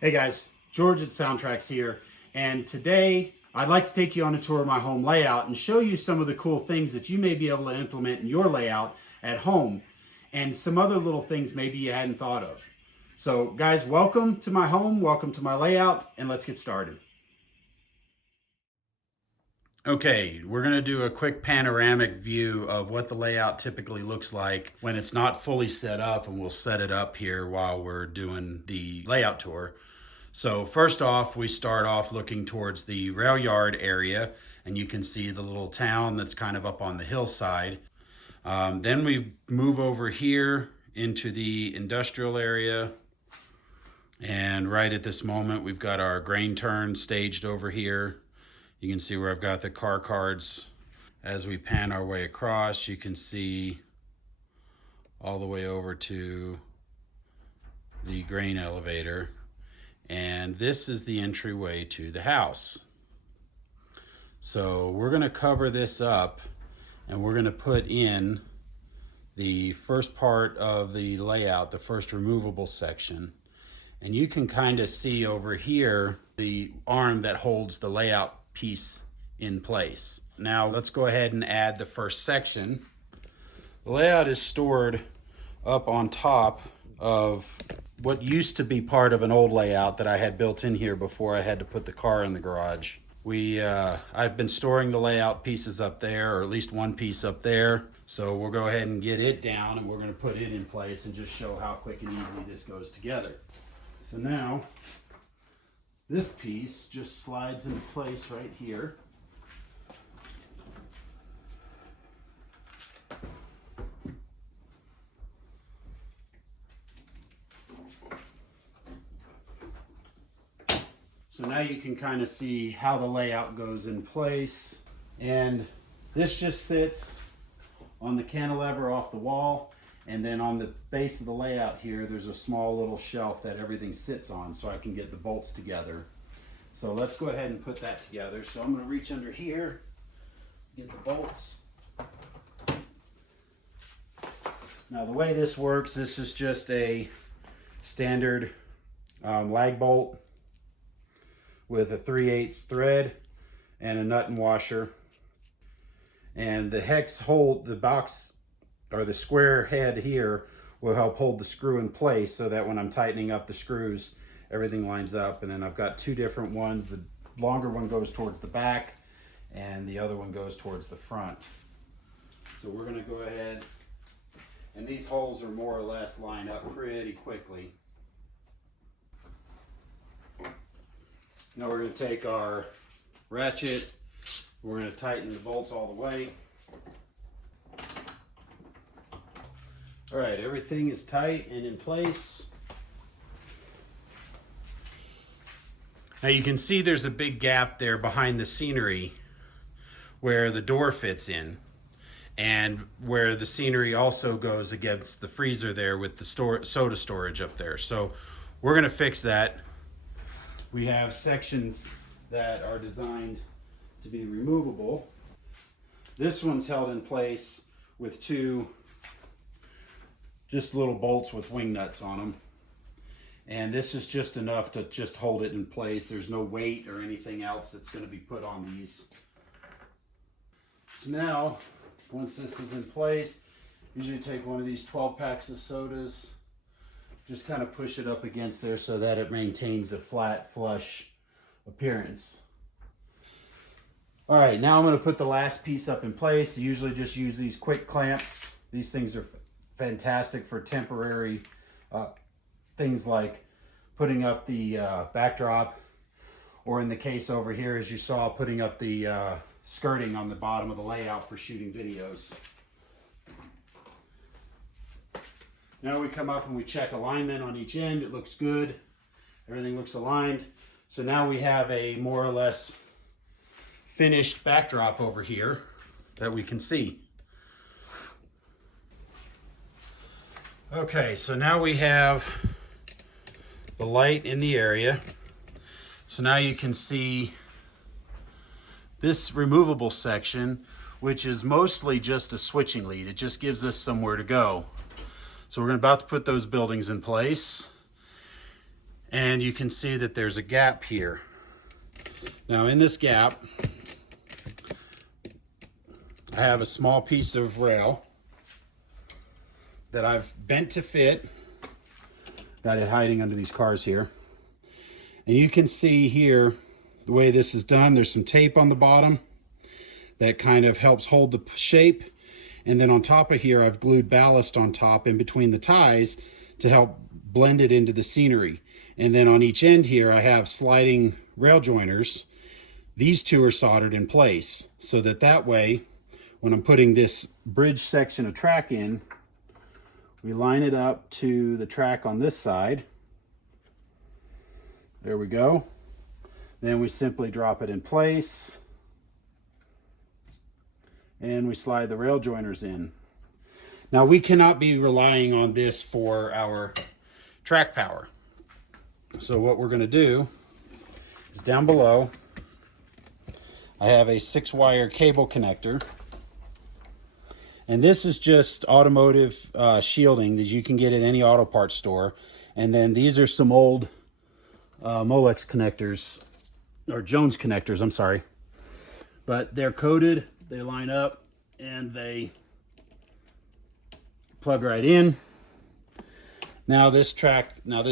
Hey guys, George at Soundtracks here, and today I'd like to take you on a tour of my home layout and show you some of the cool things that you may be able to implement in your layout at home, and some other little things maybe you hadn't thought of. So guys, welcome to my home, welcome to my layout, and let's get started. Okay, we're going to do a quick panoramic view of what the layout typically looks like when it's not fully set up, and we'll set it up here while we're doing the layout tour. So first off, we start off looking towards the rail yard area, and you can see the little town that's kind of up on the hillside. Then we move over here into the industrial area, and right at this moment we've got our grain turn staged over here. You can see where I've got the car cards. As we pan our way across, you can see all the way over to the grain elevator. And this is the entryway to the house. So we're going to cover this up, and we're going to put in the first part of the layout, the first removable section. And you can kind of see over here the arm that holds the layout piece in place. Now let's go ahead and add the first section. The layout is stored up on top of what used to be part of an old layout that I had built in here before I had to put the car in the garage. I've been storing the layout pieces up there, or at least one piece up there. So we'll go ahead and get it down, and we're going to put it in place and just show how quick and easy this goes together. So now this piece just slides into place right here. So now you can kind of see how the layout goes in place. And this just sits on the cantilever off the wall. And then on the base of the layout here, there's a small little shelf that everything sits on so I can get the bolts together. So let's go ahead and put that together. So I'm going to reach under here, get the bolts. Now the way this works, this is just a standard lag bolt with a 3/8 thread and a nut and washer. And the hex hold, the box or the square head here will help hold the screw in place so that when I'm tightening up the screws, everything lines up. And then I've got two different ones. The longer one goes towards the back and the other one goes towards the front. So we're gonna go ahead, and these holes are more or less lined up pretty quickly. Now we're going to take our ratchet, we're going to tighten the bolts all the way. All right, everything is tight and in place. Now you can see there's a big gap there behind the scenery where the door fits in, and where the scenery also goes against the freezer there with the soda storage up there. So we're going to fix that. We have sections that are designed to be removable. This one's held in place with two just little bolts with wing nuts on them. And this is just enough to just hold it in place. There's no weight or anything else that's going to be put on these. So now, once this is in place, usually take one of these 12 packs of sodas, just kind of push it up against there so that it maintains a flat, flush appearance. All right, now I'm going to put the last piece up in place. I usually just use these quick clamps. These things are fantastic for temporary things like putting up the backdrop, or in the case over here, as you saw, putting up the skirting on the bottom of the layout for shooting videos. Now we come up and we check alignment on each end. It looks good. Everything looks aligned. So now we have a more or less finished backdrop over here that we can see. Okay, so now we have the light in the area. So now you can see this removable section, which is mostly just a switching lead. It just gives us somewhere to go. So we're about to put those buildings in place. And you can see that there's a gap here. Now in this gap, I have a small piece of rail that I've bent to fit. Got it hiding under these cars here. And you can see here the way this is done. There's some tape on the bottom that kind of helps hold the shape. And then on top of here, I've glued ballast on top in between the ties to help blend it into the scenery. And then on each end here, I have sliding rail joiners. These two are soldered in place so that way, when I'm putting this bridge section of track in, we line it up to the track on this side. There we go. Then we simply drop it in place and we slide the rail joiners in. Now we cannot be relying on this for our track power. So what we're going to do is down below, I have a 6-wire cable connector. And this is just automotive shielding that you can get at any auto parts store. And then these are some old Molex connectors, or Jones connectors, I'm sorry. But they're coated, they line up, and they plug right in. Now this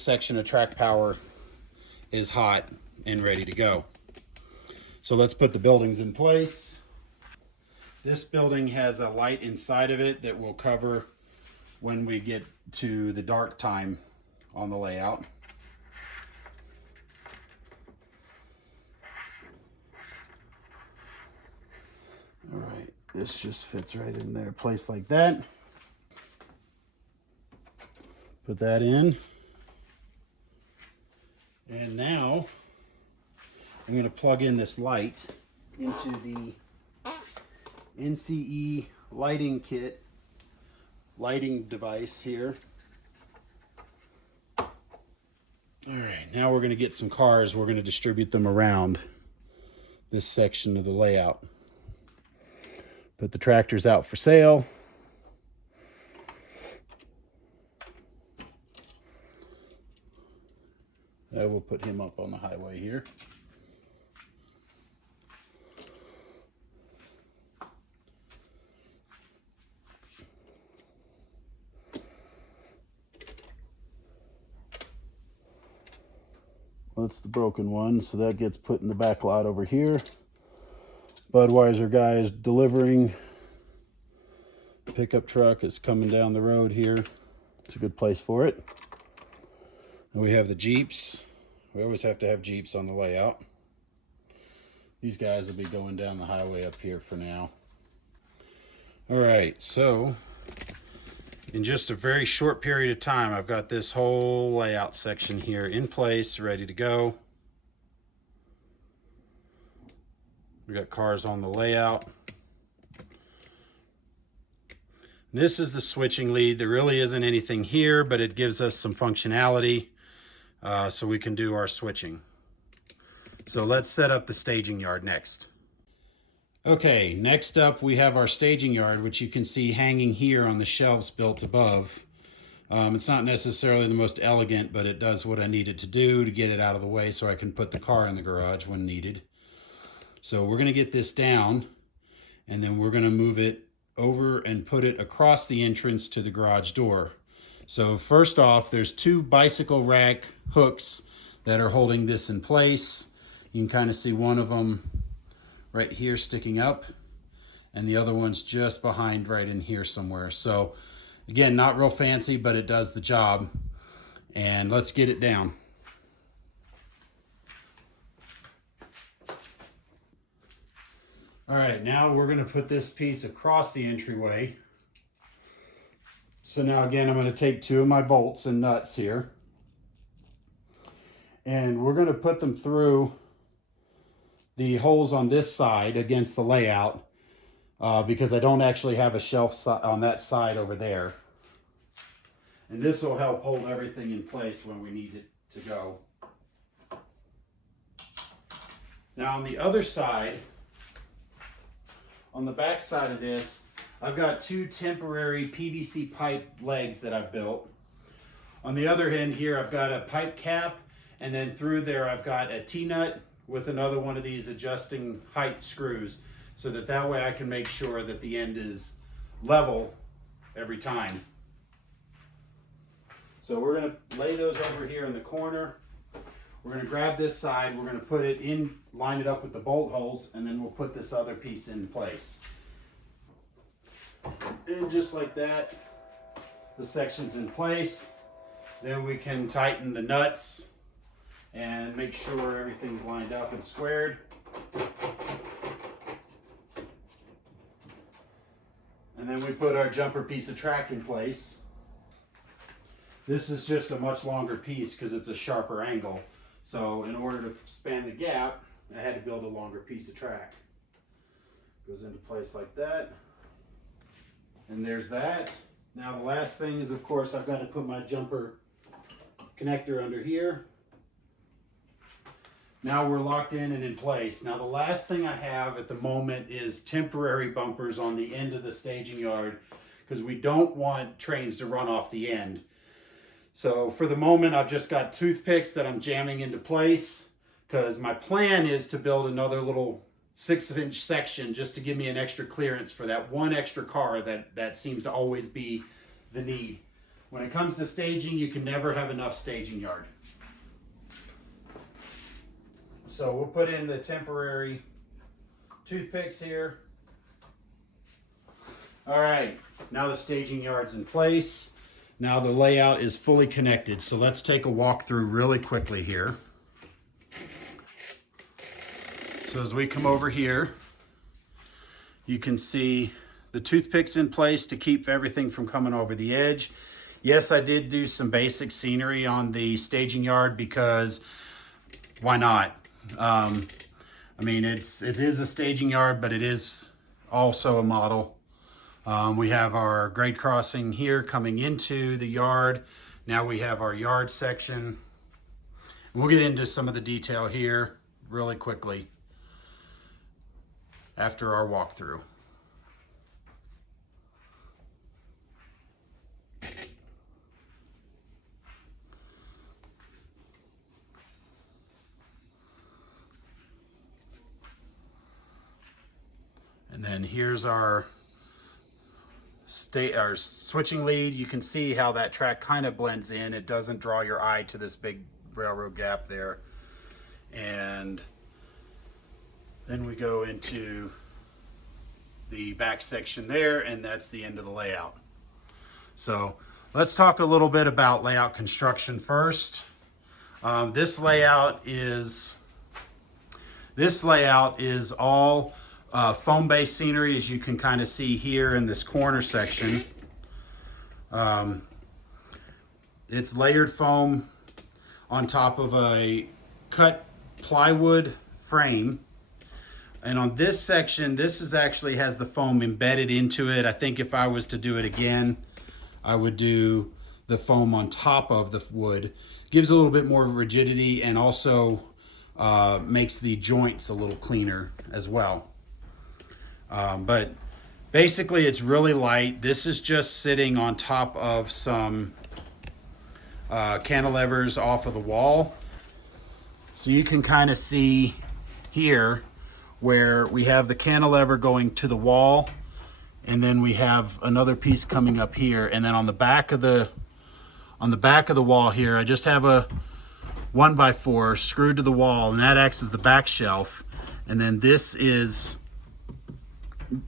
section of track power is hot and ready to go. So let's put the buildings in place. This building has a light inside of it that will cover when we get to the dark time on the layout. All right, this just fits right in there, placed like that. Put that in. And now I'm going to plug in this light into the NCE lighting kit, lighting device here. All right, now we're going to get some cars. We're going to distribute them around this section of the layout. Put the tractors out for sale. I will put him up on the highway here. That's the broken one, so that gets put in the back lot over here. Budweiser guy is delivering. Pickup truck is coming down the road here. It's a good place for it. And we have the Jeeps. We always have to have Jeeps on the layout. These guys will be going down the highway up here for now. All right, so in just a very short period of time, I've got this whole layout section here in place, ready to go. We got cars on the layout. This is the switching lead. There really isn't anything here, but it gives us some functionality so we can do our switching. So let's set up the staging yard next. Okay, next up we have our staging yard, which you can see hanging here on the shelves built above. It's not necessarily the most elegant, but it does what I needed to do to get it out of the way so I can put the car in the garage when needed. So we're going to get this down, and then we're going to move it over and put it across the entrance to the garage door. So first off, there's 2 bicycle rack hooks that are holding this in place. You can kind of see one of them right here sticking up, and the other one's just behind right in here somewhere. So again, not real fancy, but it does the job. And let's get it down. All right, now we're going to put this piece across the entryway. So now again, I'm going to take 2 of my bolts and nuts here, and we're going to put them through the holes on this side against the layout because I don't actually have a shelf on that side over there. And this will help hold everything in place when we need it to go. Now on the other side, on the back side of this, I've got 2 temporary PVC pipe legs that I've built. On the other end here, I've got a pipe cap And then through there, I've got a T-nut with another one of these adjusting height screws, so that way I can make sure that the end is level every time. So we're going to lay those over here in the corner. We're going to grab this side, we're going to put it in, line it up with the bolt holes, and then we'll put this other piece in place. And just like that, the section's in place. Then we can tighten the nuts and make sure everything's lined up and squared. And then we put our jumper piece of track in place. This is just a much longer piece because it's a sharper angle. So in order to span the gap, I had to build a longer piece of track. Goes into place like that. And there's that. Now the last thing is, of course, I've got to put my jumper connector under here. Now we're locked in and in place. Now the last thing I have at the moment is temporary bumpers on the end of the staging yard, because we don't want trains to run off the end. So for the moment, I've just got toothpicks that I'm jamming into place, because my plan is to build another little 6-inch section just to give me an extra clearance for that one extra car that seems to always be the need. When it comes to staging, you can never have enough staging yard. So we'll put in the temporary toothpicks here. All right, now the staging yard's in place. Now the layout is fully connected. So let's take a walk through really quickly here. So as we come over here, you can see the toothpicks in place to keep everything from coming over the edge. Yes, I did do some basic scenery on the staging yard because why not? I mean, it is a staging yard, but it is also a model. We have our grade crossing here coming into the yard. Now we have our yard section. And we'll get into some of the detail here really quickly after our walkthrough. And then here's our switching lead. You can see how that track kind of blends in. It doesn't draw your eye to this big railroad gap there. And then we go into the back section there, and that's the end of the layout. So let's talk a little bit about layout construction first. This layout is all foam-based scenery, as you can kind of see here in this corner section. It's layered foam on top of a cut plywood frame. And on this section, this is actually has the foam embedded into it. I think if I was to do it again, I would do the foam on top of the wood. Gives a little bit more rigidity and also makes the joints a little cleaner as well. But basically it's really light. This is just sitting on top of some cantilevers off of the wall. So you can kind of see here where we have the cantilever going to the wall, and then we have another piece coming up here, and then on the back of the wall here, I just have a 1x4 screwed to the wall, and that acts as the back shelf, and then this is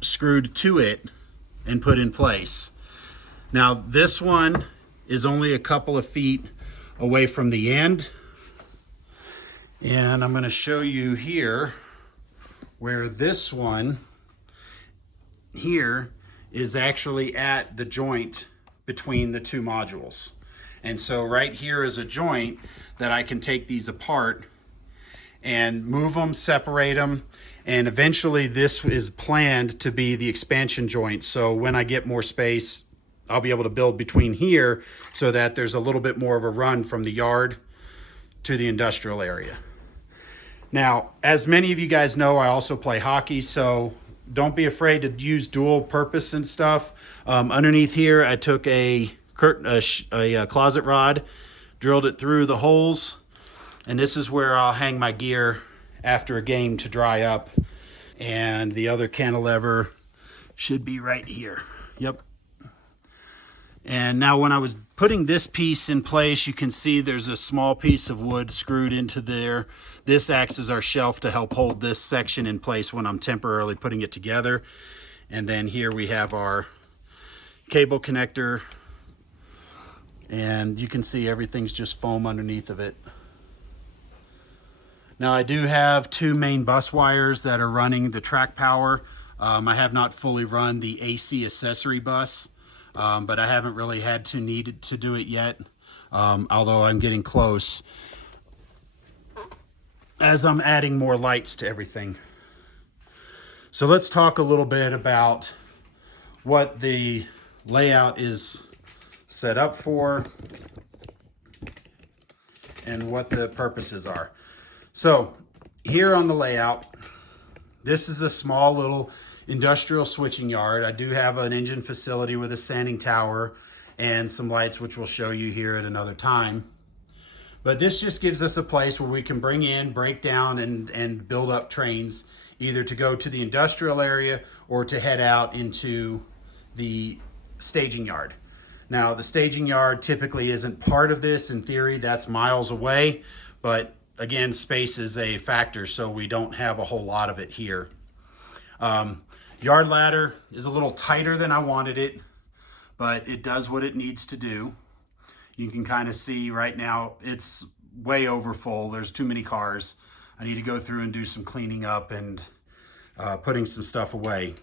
screwed to it and put in place. Now this one is only a couple of feet away from the end, and I'm going to show you here where this one here is actually at the joint between the two modules. And so right here is a joint that I can take these apart and move them, separate them, and eventually this is planned to be the expansion joint. So when I get more space, I'll be able to build between here so that there's a little bit more of a run from the yard to the industrial area. Now, as many of you guys know, I also play hockey, so don't be afraid to use dual purpose and stuff. Underneath here, I took a closet rod, drilled it through the holes, And this is where I'll hang my gear after a game to dry up. And the other cantilever should be right here. Yep. And now when I was putting this piece in place, you can see there's a small piece of wood screwed into there. This acts as our shelf to help hold this section in place when I'm temporarily putting it together. And then here we have our cable connector. And you can see everything's just foam underneath of it. Now I do have 2 main bus wires that are running the track power. I have not fully run the AC accessory bus, but I haven't really had to need to do it yet, although I'm getting close as I'm adding more lights to everything. So let's talk a little bit about what the layout is set up for and what the purposes are. So here on the layout, this is a small little industrial switching yard. I do have an engine facility with a sanding tower and some lights, which we'll show you here at another time. But this just gives us a place where we can bring in, break down, and build up trains, either to go to the industrial area or to head out into the staging yard. Now, the staging yard typically isn't part of this. In theory, that's miles away, but again, space is a factor, so we don't have a whole lot of it here. Yard ladder is a little tighter than I wanted it, but it does what it needs to do. You can kind of see right now it's way over full. There's too many cars. I need to go through and do some cleaning up and putting some stuff away.